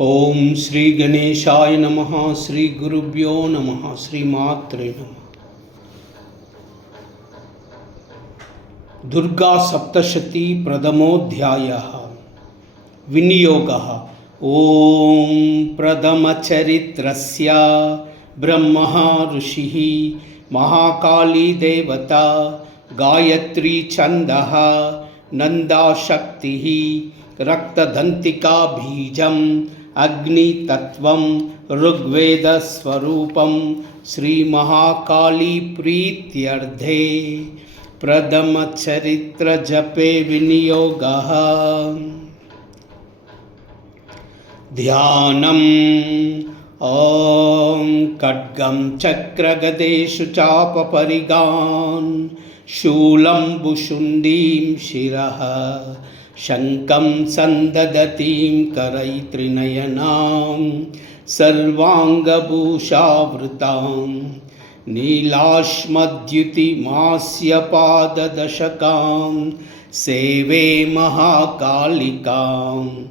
ओम श्री गणेशाय नमः। श्री गुरुभ्यो नमः। श्रीमात्रे नमः। दुर्गा सप्तशती प्रथमोऽध्यायः। विनियोगः। ओम प्रथमचरित्रस्य ब्रह्मः ऋषिः, महाकाली देवता, गायत्री छन्दः, नन्दाशक्तिः, रक्तदन्तिका बीजम्, अग्नितत्वं, ऋग्वेदस्वरूपं, श्रीमहाकाली प्रीत्यर्थे प्रथमचरित्रजपे विनियोगः। ध्यानम्। ॐ खड्गं चक्रगदेषु चापपरिगान्, शूलं भुशुण्डीं शिरः, शङ्खं सन्ददतीं करैत्रिनयनां, सर्वाङ्गभूषावृतां, नीलाश्मद्युतिमास्यपाददशकां, सेवे महाकालिकां,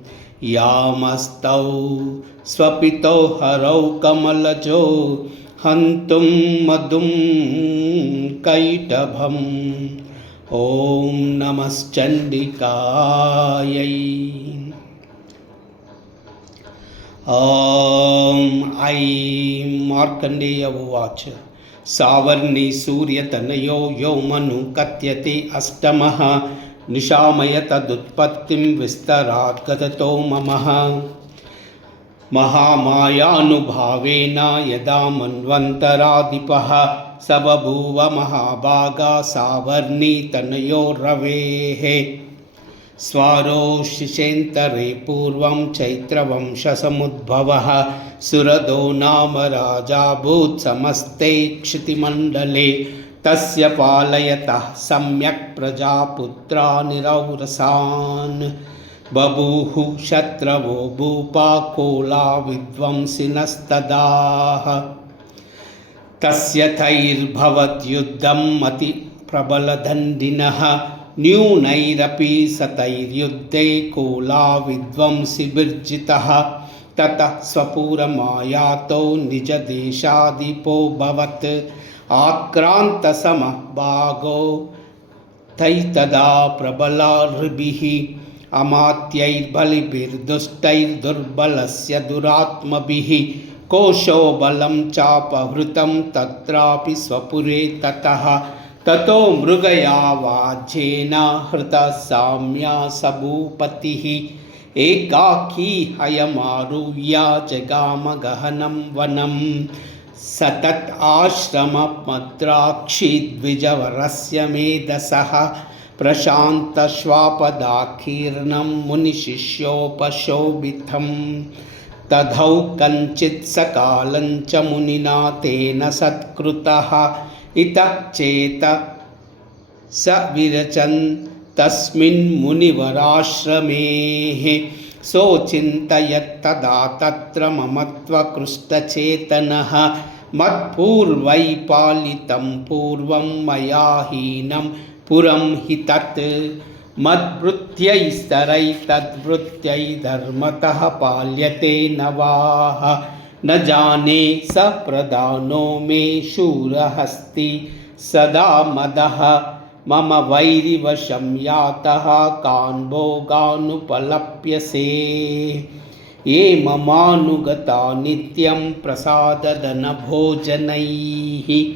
यामस्तौ स्वपितौ हरौ कमलजो, हन्तुं मधुं कैटभम्। ओम नमश्चण्डिकायै। ॐ ऐं मार्कण्डेय उवाच। सावर्णी सूर्यतनयो यो मनु कथ्यते अष्टमः, निशामय तदुत्पत्तिं विस्तरात् गततो ममः। महामायानुभावेन यदा मन्वन्तराधिपः, स बभूव महाभागा सावर्णी तनयो रवेः। स्वारोषिषेन्तरे पूर्वं चैत्रवंशसमुद्भवः, सुरदो नाम राजाभूत् समस्ते क्षितिमण्डले। तस्य पालयतः सम्यक् प्रजापुत्रा निरौरसान्, बभूः शत्रवो भूपाकोला विध्वंसिनस्तदा। तस्य तैर्भवद्युद्धं मति प्रबलदण्डिनः, न्यूनैरपि सतैर्युद्धे कोला विध्वंसिभिर्जितः। ततः स्वपुरमायातो निजदेशाधिपोऽभवत्, आक्रान्तसमभागो तैस्तदा प्रबलार्भिः, अमात्यैर्बलिभिर्दुष्टैर्दुर्बलस्य दुरात्मभिः। कोशो बलं चापहृतं तत्रापि स्वपुरे ततः। ततो मृगयावाज्येन हृतः साम्या स भूपतिः, एकाकी हयमारुह्य जगाम गहनं वनं। स तत् आश्रममद्राक्षि द्विजवरस्य मेधसः, प्रशान्तश्वापदाकीर्णं मुनिशिष्योपशोभितं। तधौ कञ्चित् सकालं च मुनिना तेन सत्कृतः, इतः चेत स विरचन् तस्मिन् मुनिवराश्रमेः। सोचिन्तयत्तदा तत्र ममत्वकृष्टचेतनः, मत्पूर्वै पालितं पूर्वं मया हीनं पुरं हि तत्। मद्वृत्त्यैस्तरैतद्वृत्त्यै धर्मतः पाल्यते न वाः। न जाने स प्रधानो मे शूरहस्ति सदा मदः, मम वैरिवशं यातः कान् भोगानुपलप्यसे। ये ममानुगता नित्यं प्रसादधनभोजनैः,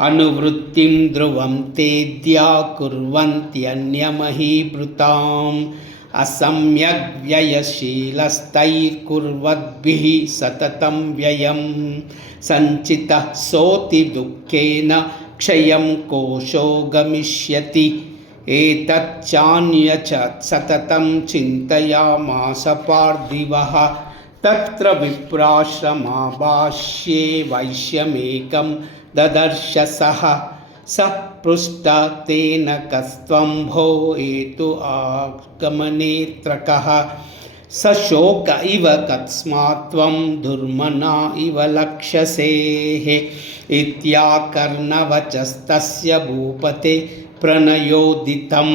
अनुवृत्तिं ध्रुवं तेद्या कुर्वन्त्यन्यमहीभृताम्। असम्यग्व्ययशीलस्तैर्कुर्वद्भिः सततं व्ययं, सञ्चितः सोति दुःखेन क्षयं कोशो गमिष्यति। एतच्चान्यच सततं चिन्तयामास पार्थिवः, तत्र विप्राश्रमाभाष्ये वैश्यमेकं ददर्श सः। स पृष्ठ तेन कस्त्वं भो एतु आगमनेत्रकः, स शोक इव कस्मात् त्वं दुर्मना इव लक्ष्यसेः। इत्याकर्णवचस्तस्य भूपते प्रणयोदितं,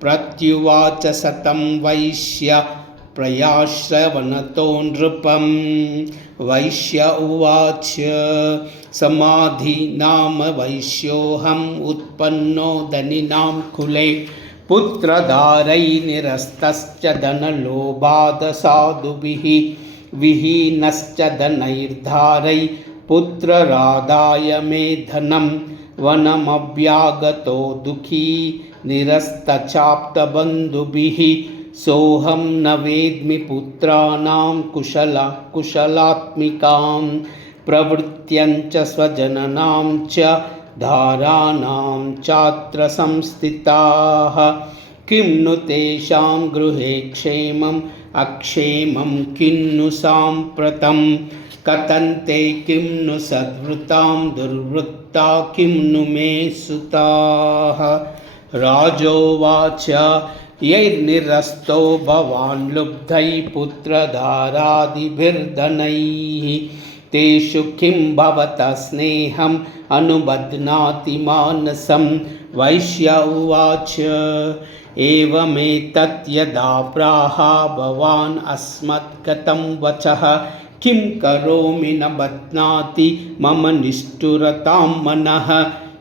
प्रत्युवाच सतं वैश्य प्रयाश्रवणतो नृपं। वैश्य उवाच समाधि नाम वैश्योऽहम् उत्पन्नो धनिनां कुले पुत्रधारै निरस्तश्च धनलोभादसाधुभिः विहीनश्च धनैर्धारै पुत्रराधाय मे धनं वनमभ्यागतो दुःखी निरस्तचाप्तबन्धुभिः सोऽहं न वेद्मि पुत्राणां कुशलात्मिकां प्रवृत्त्यञ्च स्वजननां च धाराणां चात्र संस्थिताः। किं नु तेषां गृहे क्षेमम् अक्षेमं किन्नु साम्प्रतं कथन्ते किं नु सद्वृत्तां दुर्वृत्ता किं नु मे सुताः। राजोवाच यैर्निरस्तो भवान् लुब्धैः पुत्रधारादिभिर्धनैः तेषु किं भवतः स्नेहम् अनुबध्नाति मानसं। वैश्य उवाच एवमेतत् यदा प्राह भवान् अस्मत्कथं वचः किं करोमि न बध्नाति मम निष्ठुरतां मनः।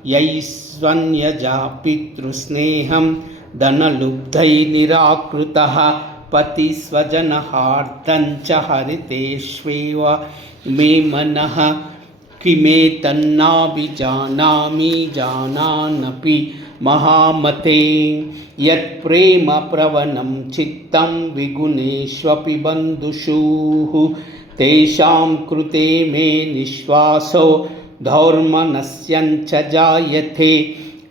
यैस्वन्यजा पितृस्नेहं धनलुब्धै निराकृतः पतिस्वजनहार्दञ्च हरितेष्वेव मे मनः। किमेतन्नाभिजानामि जानानपि महामते यत्प्रेम प्रवणं चित्तं विगुणेष्वपि बन्धुषु तेषां कृते मे निःश्वासो धौर्मनस्यञ्च जायते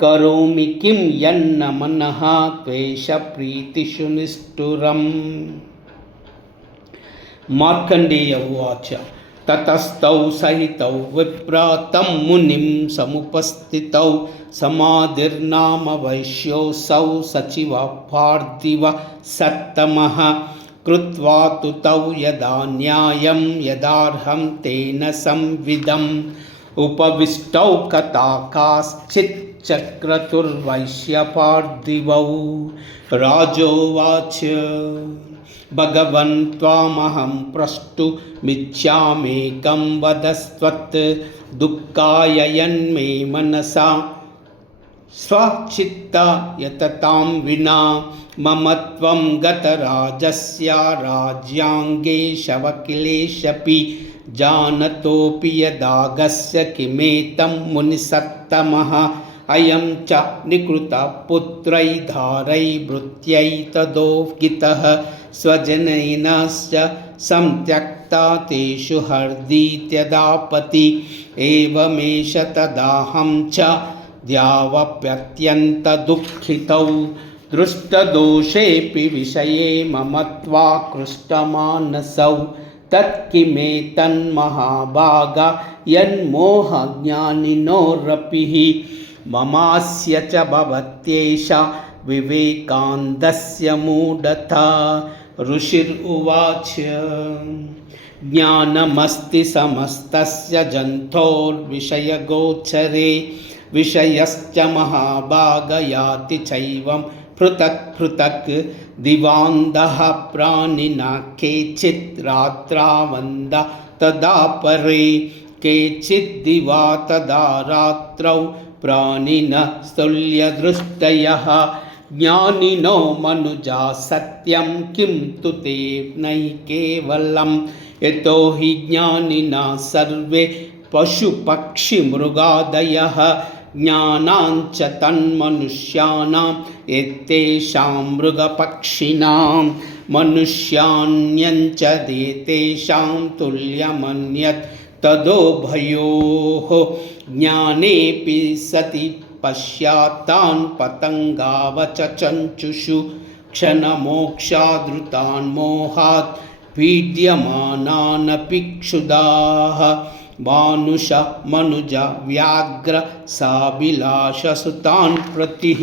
करोमि किं यन्न मनः त्वेषप्रीतिषु निष्ठुरम्। मार्कण्डेय उवाच ततस्तौ सहितौ विप्रा तं मुनिं समुपस्थितौ समाधिर्नाम वैश्योऽसौ सचिवः पार्थिवः सत्तमः कृत्वा तु तौ यदा न्यायं यदार्हं तेन संविदम् उपविष्टौ कथा काश्चित् चक्रतुर्वैश्यपार्थिवौ। राजोवाच भगवन् त्वामहं प्रष्टुमिच्छामेकं वदस्त्वत् दुःखाय यन्मे मनसा स्वचित्ता यततां विना मम त्वं गतराजस्य राज्याङ्गे शवकिलेशपि जानतोऽपि यदागस्य किमेतं मुनिसत्तमः अयं च निकृतः पुत्रै धारै भृत्यै तदोगितः स्वजनैनश्च संत्यक्ता तेषु हर्दीत्यदापति एवमेष तदाहं च द्यावप्यत्यन्तदुःखितौ दृष्टदोषेऽपि विषये मम त्वाकृष्टमानसौ तत्किमेतन्महाभाग यन्मोहज्ञानिनोरपिः ममास्य च भवत्येषा विवेकान्दस्य मूढता। ऋषिरुवाच ज्ञानमस्ति समस्तस्य जन्तोर्विषयगोचरे विषयश्च महाभागयाति चैवं पृथक् पृथक् दिवान्दः प्राणिना केचित् रात्रावन्दा तदा परे केचित् दिवा तदा रात्रौ प्राणिनः स्तुल्यदृष्टयः ज्ञानिनो मनुजा सत्यं किं तु ते नहि केवलं यतो हि ज्ञानिना सर्वे पशुपक्षिमृगादयः ज्ञानाञ्च तन्मनुष्याणां एतेषां मृगपक्षिणां मनुष्याण्यञ्च एतेषां तुल्यमन्यत् तदोभयोः ज्ञानेऽपि सति पश्यात्तान् पतङ्गावच चञ्चुषु क्षणमोक्षादृतान् मोहात् पीड्यमानानपि क्षुधाः मानुष मनुज व्याघ्र साभिलाषसुतान् प्रतिः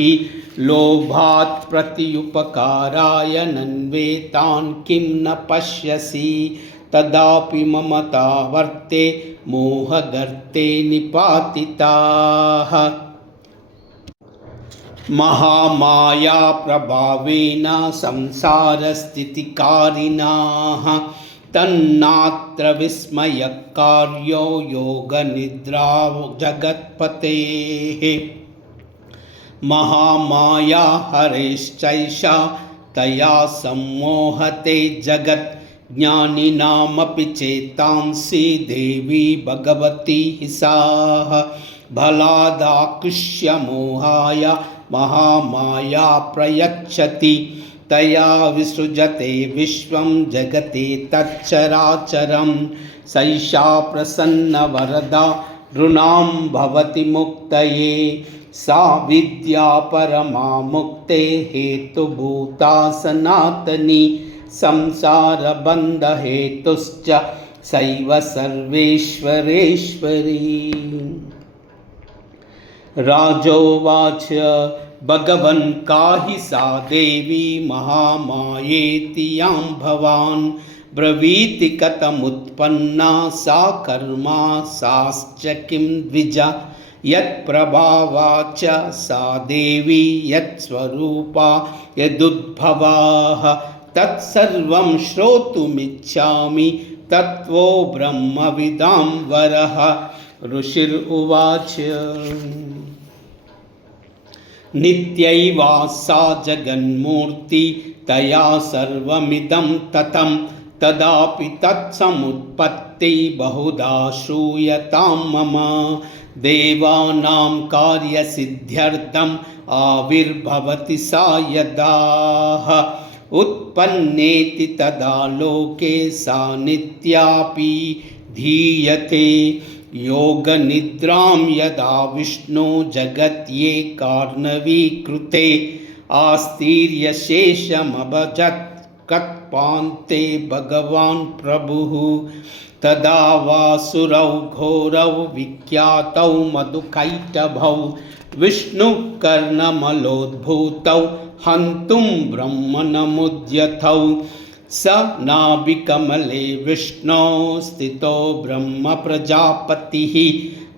लोभात् प्रत्युपकाराय नन्वेतान् किं न पश्यसि तदापि ममता वर्ते मोहगर्ते निपातिताः। महामाया प्रभावेन संसारस्थितिकारिणाः तन्नात्र विस्मयकार्यो योगनिद्रा जगत्पतेः। महामाया हरेश्चैषा तया सम्मोहते जगत् ज्ञानिनामपि चेतांसि देवी भगवती सा बलादाकृष्य मोहाय महामाया प्रयच्छति तया विसृजते विश्वं जगते तच्चराचरं सैषा प्रसन्नवरदा नृणां भवति मुक्तये सा विद्या परमा मुक्ते हेतुभूता सनातनी संसारबन्धहेतुश्च सैव सर्वेश्वरेश्वरी। राजोवाच भगवन् काहि सा देवी महामायेति यां भवान् ब्रवीति कथमुत्पन्ना सा कर्मा साश्च किं द्विज यत्प्रभावा च सा देवी यत्स्वरूपा यदुद्भवाः तत्सर्वं श्रोतुमिच्छामि तत्त्वो ब्रह्मविदां वरः। ऋषिरुवाच नित्यैवा सा जगन्मूर्ति तया सर्वमिदं ततं तदापि तत्समुत्पत्ति बहुधा श्रूयतां मम देवानां कार्यसिद्ध्यर्थम् आविर्भवति सा यदाह उत्पन्नेति तदा लोके सा नित्यापि धीयते योगनिद्रां यदा विष्णु जगत्येकार्णवीकृते आस्तीर्यशेषमभजत् कत्पान्ते भगवान् प्रभुः तदा वासुरौ घोरौ विख्यातौ मधुकैटभौ विष्णुकर्णमलोद्भूतौ हन्तुं ब्रह्मणमुद्यतौ स नाभिकमले विष्णो स्थितो ब्रह्म प्रजापतिः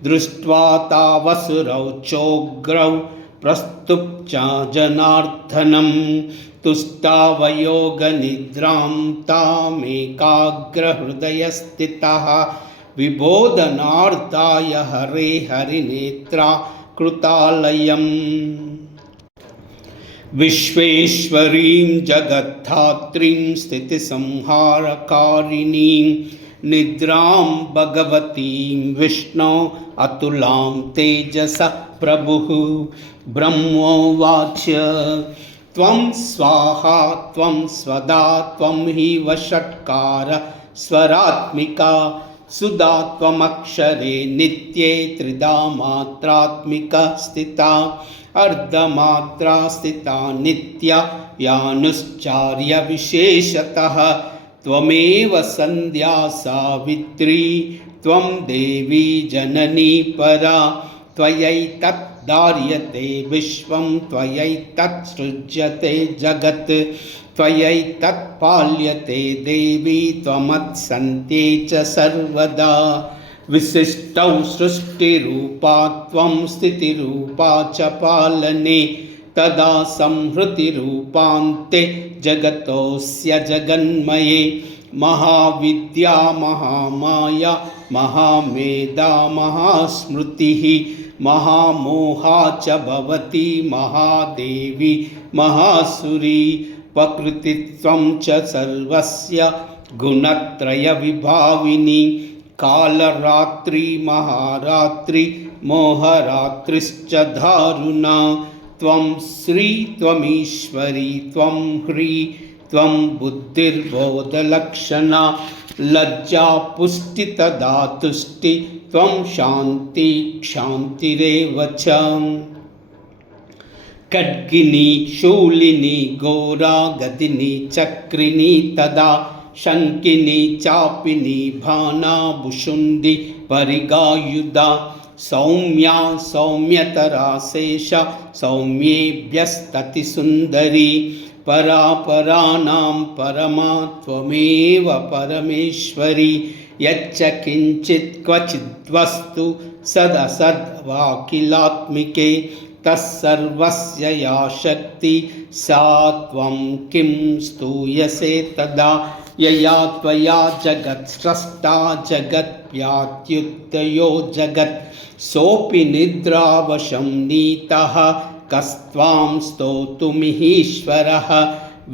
दृष्ट्वा तावसुरौ चोग्रौ प्रस्तुप्य जनार्दनं तुष्टावयोगनिद्रां तामेकाग्रहृदयस्थितः विबोधनार्थाय हरे हरिनेत्रा कृतालयम्। विश्वेश्वरीं जगद्धात्रीं स्थितिसंहारकारिणीं निद्रां भगवतीं विष्णो अतुलां तेजसः प्रभुः ब्रह्मोवाच त्वं स्वाहा त्वं स्वदा त्वं हि वषट्कार स्वरात्मिका सुधा त्वमक्षरे नित्ये त्रिधा मात्रात्मिका स्थिता अर्धमात्रा स्थिता नित्या यानुश्चार्य विशेषतः त्वमेव संध्या सावित्री त्वं देवी जननी परा त्वयैतत् धार्यते विश्वं त्वयैतत् सृज्यते जगत् त्वयैतत् पाल्यते देवी त्वमत्सन्ते च सर्वदा विशिष्टौ सृष्टिरूपा त्वं स्थितिरूपा च पालने तदा संहृतिरूपान्ते जगतोऽस्य जगन्मये महाविद्या महामाया महामेधा महास्मृतिः महामोहा च भवती महादेवी महासुरी प्रकृतित्वं च सर्वस्य गुणत्रयविभाविनी कालरात्रि महारात्रि मोहरात्रिश्च दारुणा त्वं श्री त्वमीश्वरी त्वं ह्री त्वं बुद्धिर्बोधलक्षणा लज्जा पुष्टि तदा तुष्टि त्वं शान्ति क्षान्तिरेव च खड्गिनी शूलिनी घोरा गदिनी चक्रिणी तदा शङ्किनी चापिनी भाना भुषुण्डी परिगायुधा सौम्या सौम्यतरा शेषा सौम्येभ्यस्ततिसुन्दरी परापराणां परमा त्वमेव परमेश्वरी यच्च किञ्चित् क्वचिद्वस्तु सदसद्वाकिलात्मिके तत्सर्वस्य या शक्ति सा त्वं किं स्तूयसे तदा यया त्वया जगत् स्रष्टा जगत्व्यात्युत्तयो जगत् सोऽपि निद्रावशं नीतः कस्त्वां स्तोतुमीश्वरः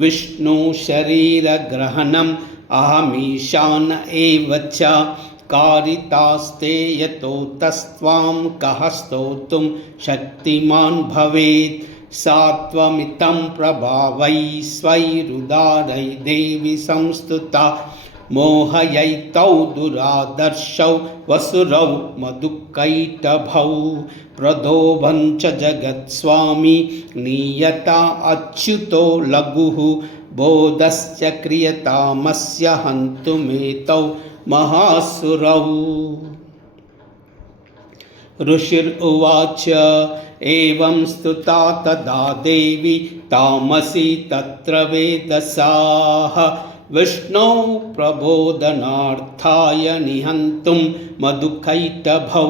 विष्णु शरीरग्रहणम् अहमीशान एव च कारितास्ते यतो तस्त्वां कः स्तोतुं शक्तिमान् भवेत् सात्वमितं प्रभावैश्वैरुदारै देवी संस्तुता मोहयैतौ दुरादर्शौ वसुरौ मधुकैटभौ प्रदोभञ्च जगत्स्वामी नीयता अच्युतो लघुः बोधश्च क्रियतामस्य हन्तुमेतौ महासुरौ। ऋषिरुवाच एवं स्तुता तदा देवी तामसी तत्र वेदसाः विष्णौ प्रबोधनार्थाय निहन्तुं मधुकैटभौ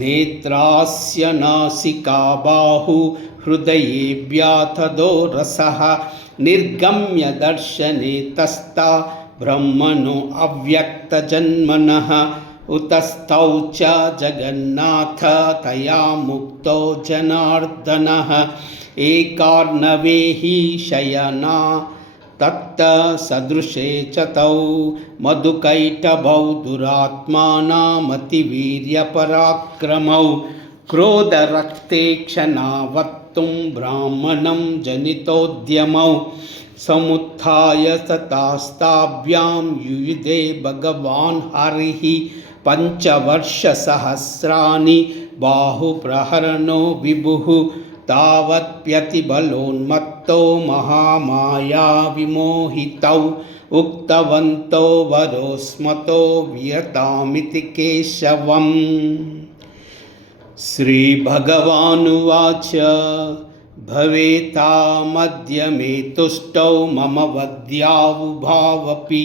नेत्रास्य नासिका बाहु हृदयेऽभ्याथदो रसः निर्गम्य दर्शने तस्ता ब्रह्मणो अव्यक्तजन्मनः उतस्थौ च जगन्नाथ तया मुक्तो जनार्दनः एकार्णवे हि शयना तत्त सदृशे च तौ मधुकैटभौ दुरात्मानामतिवीर्यपराक्रमौ क्रोधरक्ते क्षणावत्तुं ब्राह्मणं जनितोद्यमौ समुत्थाय ततास्ताभ्यां युयुधे भगवान् हरिः पञ्चवर्षसहस्राणि बाहुप्रहरणो विभुः तावत्प्यतिबलोन्मत्तो महामाया विमोहितौ उक्तवन्तो वरोस्मतो वियतामिति केशवम्। श्रीभगवानुवाच भवेतामद्य मे तुष्टौ मम वद्यावुभावपि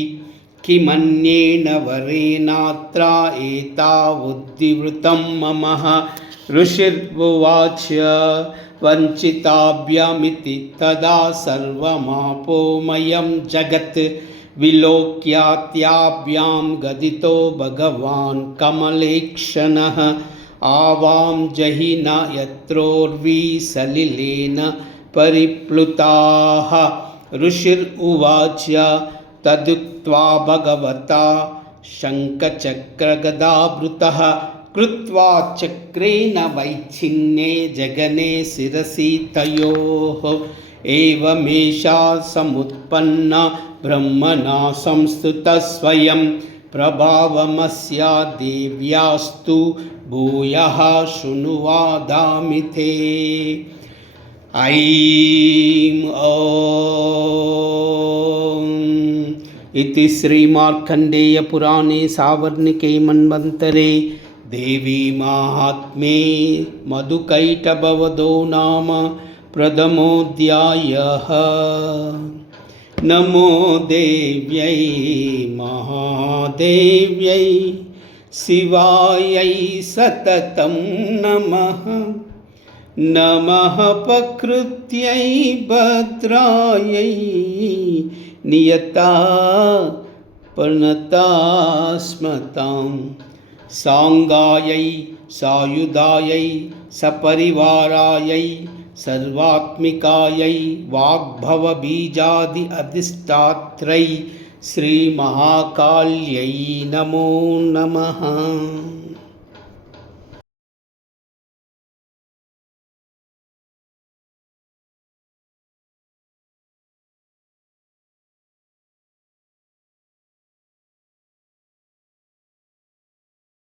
किमन्येन वरेणात्र एतावुद्दिवृतं मम। ऋषिर्उवाच वञ्चिताभ्यामिति तदा सर्वमापोमयं जगत् विलोक्यात्याभ्यां गदितो भगवान् कमलेक्षणः आवां जहिना यत्रोर्वी सलिलेन परिप्लुताः। ऋषिर्उवाच तदुक्त्वा भगवता शङ्खचक्रगदावृतः कृत्वा चक्रेण वैच्छिन्ने जगने शिरसि तयोः एवमेषा समुत्पन्ना ब्रह्मणा संस्तुतः स्वयं प्रभावमस्या देव्यास्तु भूयः शृणु वदामि ते। ऐं ॐ इति श्रीमार्कण्डेयपुराणे सावर्णिके मन्वन्तरे देवी माहात्म्ये मधुकैटभवधो नाम प्रथमोऽध्यायः। नमो देव्यै महादेव्यै शिवायै सततं नमः। नमः प्रकृत्यै भद्रायै नियता प्रणतास्मतां सांगायै सायुधायै सपरिवारायै सर्वात्मिकायै वाग्भवबीजादि अधिष्ठात्रै श्रीमहाकाल्यै नमो नमः।